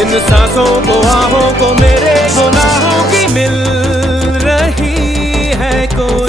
इन सांसों को आहों को मेरे गुनाहों की मिल रही है कोई